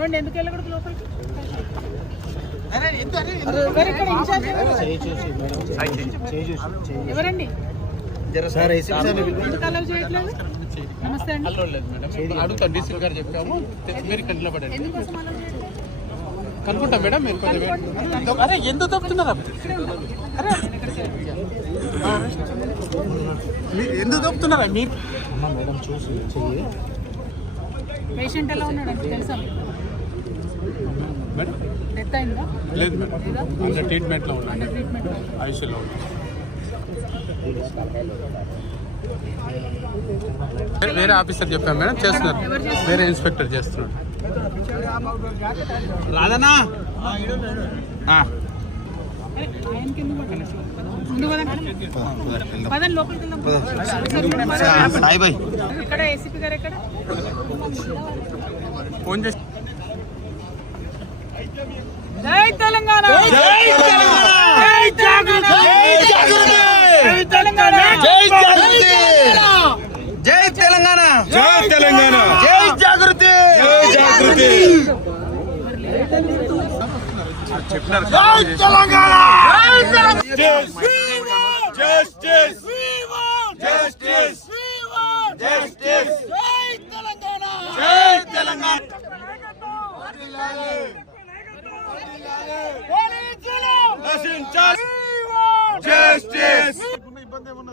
ఏమండి ఎందుకు వెళ్ళకూడదు లోపలికి? ఎవరండి ఎందుకు అలౌ చేయట్లేదు? నమస్తే అండి. అడుగుతాను డీసీ గారు చెప్పాము, మీరు కంటిలో పడండి. ఎందుకోసం అలౌ చేయట్లేదు? కనుక్కుంటా మేడం. మీరు అరే ఎందుకు తప్పుతున్నారా? ఎందుకు తప్పుతున్నారా మీరు? పేషెంట్ ఎలా ఉన్నాడు అంటే తెలుసా? డెత్ అయిందా? లేదు మేడం, అండర్ ట్రీట్మెంట్లో ఉన్నాను, ట్రీట్మెంట్ ఐసీయూలో ఉన్నాను. వేరే ఆఫీసర్ చెప్పాను మేడం, చేస్తున్నారు. వేరే ఇన్స్పెక్టర్ చేస్తున్నాడు. రాదన్నా ఇక్కడ ఏసీపీ గారు ఎక్కడ? ఫోన్ చేసి జై తెలంగాణ, జై జాగృతి, జై తెలంగాణ, జై జాగృతి, జై తెలంగాణ, జై తెలంగాణ, జై జాగృతి, జై జాగృతి, చెప్పినారు. జై Telangana, justice, justice, justice, justice, జై తెలంగాణ, జై తెలంగాణ.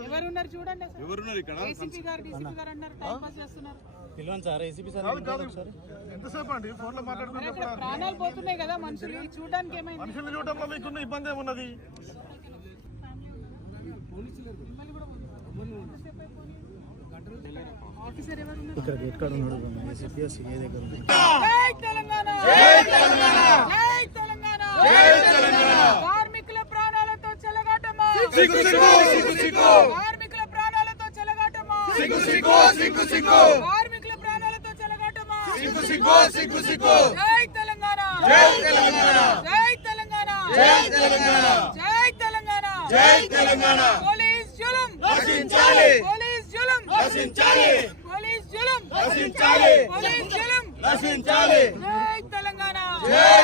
ఎవరున్నారు చూడండి. ఎవరున్నారు ఇక్కడ? ఏసీపీ గారు, డీసీపీ గారు అన్నారు, టైం పాస్ చేస్తున్నారు. ఎంతసేపు అండి ఫోన్ లో మాట్లాడుకుంటే ప్రాణాలు పోతున్నాయి కదా మనుషులు, చూడడానికి ఏమైంది? మనుషుల్ని చూడటంలో మీకున్న ఇబ్బంది ఏమున్నది? ఆఫీసర్ ఎవరు ఉన్నారు? ఇక్కడ గేట్ కాడ ఉన్నాడు, ఏసీపీ సిఐ దగ్గర ఉంది. జై తెలంగాణ, జై తెలంగాణ, జై తెలంగాణ, జై తెలంగాణ. కార్మికుల ప్రాణాలతో చెలగాటమా, సిగ్గు సిగ్గు, సిగ్గు సిగ్గు, కార్మికుల ప్రాణాలతో చెలగాటమా, సిగ్గు సిగ్గు, సిగ్గు సిగ్గు, కార్మికుల ప్రాణాలతో చెలగాటమా, సిగ్గు సిగ్గు, సిగ్గు సిగ్గు. జై తెలంగాణ, జై తెలంగాణ, జై తెలంగాణ, జై తెలంగాణ, జై తెలంగాణ, జై తెలంగాణ. పోలీస్ జులుం నశించాలి, పోలీస్ జులుం నశించాలి, పోలీస్ జులుం నశించాలి, పోలీస్ జులుం నశించాలి. జై తెలంగాణ, జై